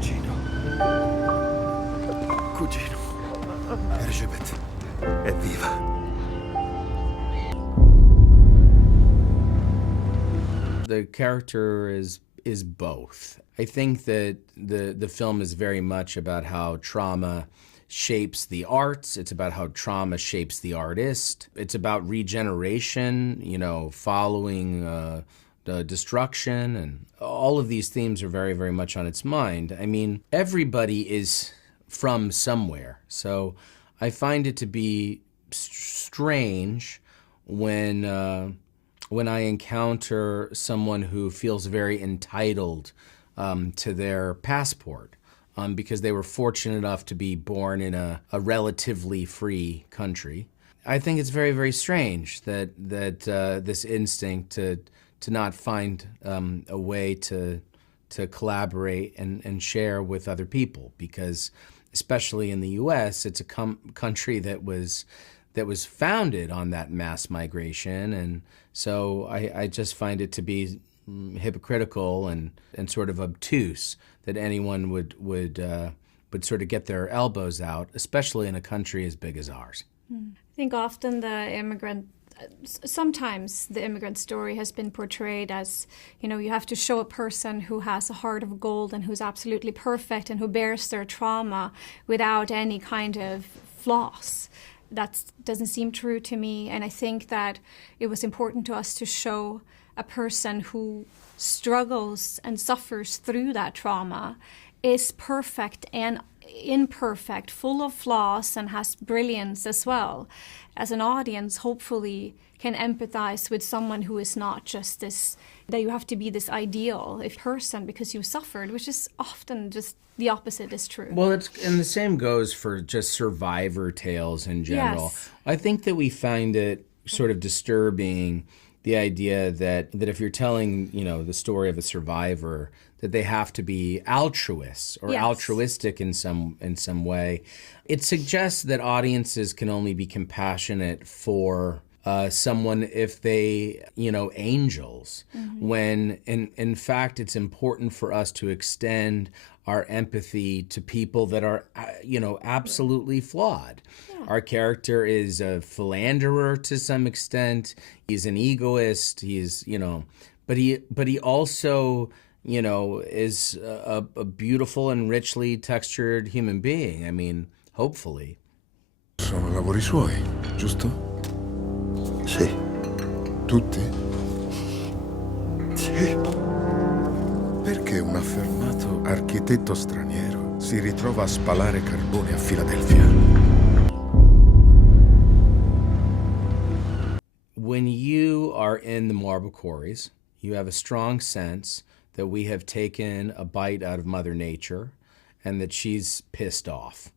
Cugino. Cugino. Erzsébet. Evviva. The character is both. I think that the film is very much about how trauma shapes the arts. It's about how trauma shapes the artist. It's about regeneration, following the destruction, and all of these themes are very, very much on its mind. I mean, everybody is from somewhere. So I find it to be strange when I encounter someone who feels very entitled to their passport because they were fortunate enough to be born in a relatively free country. I think it's very, very strange that this instinct to not find a way to collaborate and share with other people, because especially in the U.S., it's a country that was founded on that mass migration, and so I just find it to be hypocritical and sort of obtuse that anyone would sort of get their elbows out, especially in a country as big as ours. I think often sometimes the immigrant story has been portrayed as, you have to show a person who has a heart of gold and who's absolutely perfect and who bears their trauma without any kind of flaws. That doesn't seem true to me, and I think that it was important to us to show a person who struggles and suffers through that trauma, is perfect and imperfect, full of flaws, and has brilliance as well. As an audience, hopefully can empathize with someone who is not just this, that you have to be this ideal person because you suffered, which is often just the opposite is true. Well, and the same goes for just survivor tales in general. Yes. I think that we find it sort of disturbing, the idea that if you're telling, the story of a survivor, that they have to be altruists or Yes. altruistic in some way. It suggests that audiences can only be compassionate for someone if they, angels, when in fact it's important for us to extend our empathy to people that are, absolutely flawed. Yeah. Our character is a philanderer to some extent. He's an egoist. He's, but he also, is a beautiful and richly textured human being. I mean, hopefully. Sono lavori suoi, giusto? Sì. Tutti? Sì. Perché un affermato architetto straniero si ritrova a spalare carbone a Filadelfia? When you are in the marble quarries, you have a strong sense that we have taken a bite out of Mother Nature and that she's pissed off.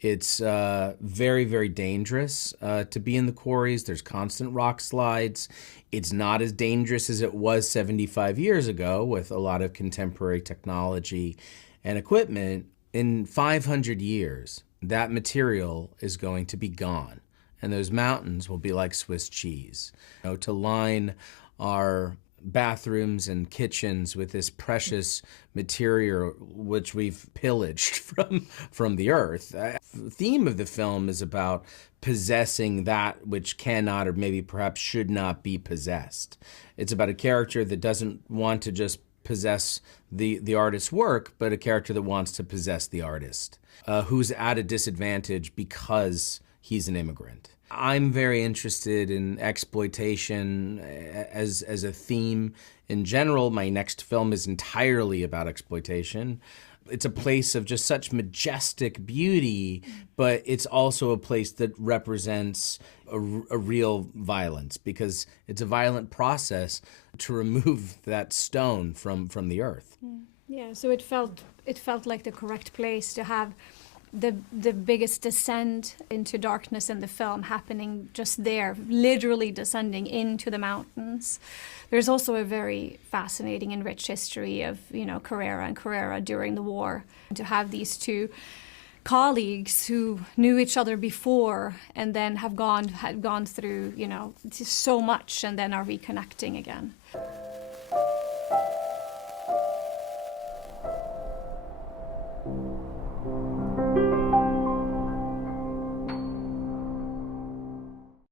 It's very, very dangerous to be in the quarries. There's constant rock slides. It's not as dangerous as it was 75 years ago with a lot of contemporary technology and equipment. In 500 years, that material is going to be gone, and those mountains will be like Swiss cheese. To line our bathrooms and kitchens with this precious material which we've pillaged from the earth. The theme of the film is about possessing that which cannot or maybe perhaps should not be possessed. It's about a character that doesn't want to just possess the artist's work, but a character that wants to possess the artist, who's at a disadvantage because he's an immigrant. I'm very interested in exploitation as a theme in general. My next film is entirely about exploitation. It's a place of just such majestic beauty, but it's also a place that represents a real violence, because it's a violent process to remove that stone from the earth. Yeah, so it felt like the correct place to have the biggest descent into darkness in the film happening just there, literally descending into the mountains. There's also a very fascinating and rich history of, Carrera and Carrera during the war. And to have these two colleagues who knew each other before and then had gone through, so much and then are reconnecting again.